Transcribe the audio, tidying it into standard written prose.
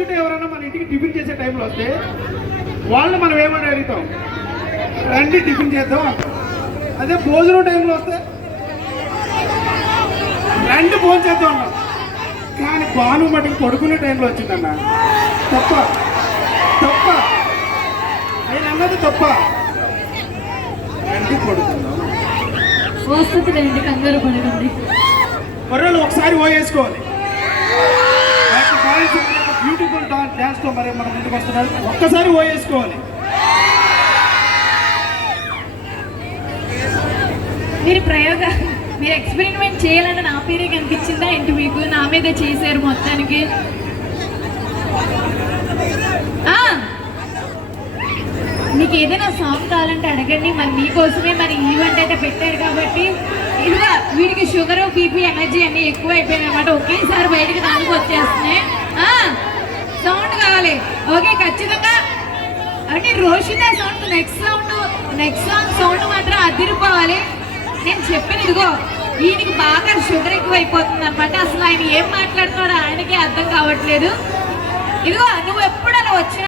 పొద్దుట ఎవరైనా మన ఇంటికి టిఫిన్ చేసే టైంలో వస్తే వాళ్ళు మనం ఏమని అడుగుతాం, రండి టిఫిన్ చేద్దాం అంటాం. అదే భోజనం టైంలో వస్తే రండి భోజనం చేద్దాం అన్నాం. కానీ భాను మటుకు పడుకునే టైంలో వచ్చిందన్న. తప్ప తప్ప నేను అన్నది తప్ప. రండి పడుకుందాం వస్తుంది, రండి కంగారు పడకండి. మరో ఒకసారి ఓయేసుకోవాలి. బ్యూటిఫుల్ డాన్స్ తో మరి మన ముందుకు వస్తున్నారు. ఒక్కసారి ఓయేసుకోవాలి. మీరు ఎక్స్పెరిమెంట్ చేయాలని నా పేరే కనిపించిందా ఏంటి మీకు? నా మీద చేశారు మొత్తానికి. మీకు ఏదైనా సాంగ్ కావాలంటే అడగండి, మరి మీకోసమే మరి ఈవెంట్ అయితే పెట్టారు కాబట్టి. ఇదిగా వీడికి షుగర్, బీపీ, ఎనర్జీ అన్నీ ఎక్కువ అయిపోయినాయి అన్నమాట. ఒకేసారి బయటకు దానికి వచ్చేస్తున్నాయి. సౌండ్ కావాలి. ఓకే, ఖచ్చితంగా అంటే Roshitha sound, next song sound మాత్రం అదిరిపోవాలి. నేను చెప్పిన ఇదిగో ఈయనకి బాగా షుగర్ ఎక్కువ అయిపోతుంది అనమాట. అసలు ఆయన ఏం మాట్లాడుతున్నాడో ఆయనకే అర్థం కావట్లేదు. ఇదిగో నువ్వు ఎప్పుడైనా వచ్చిన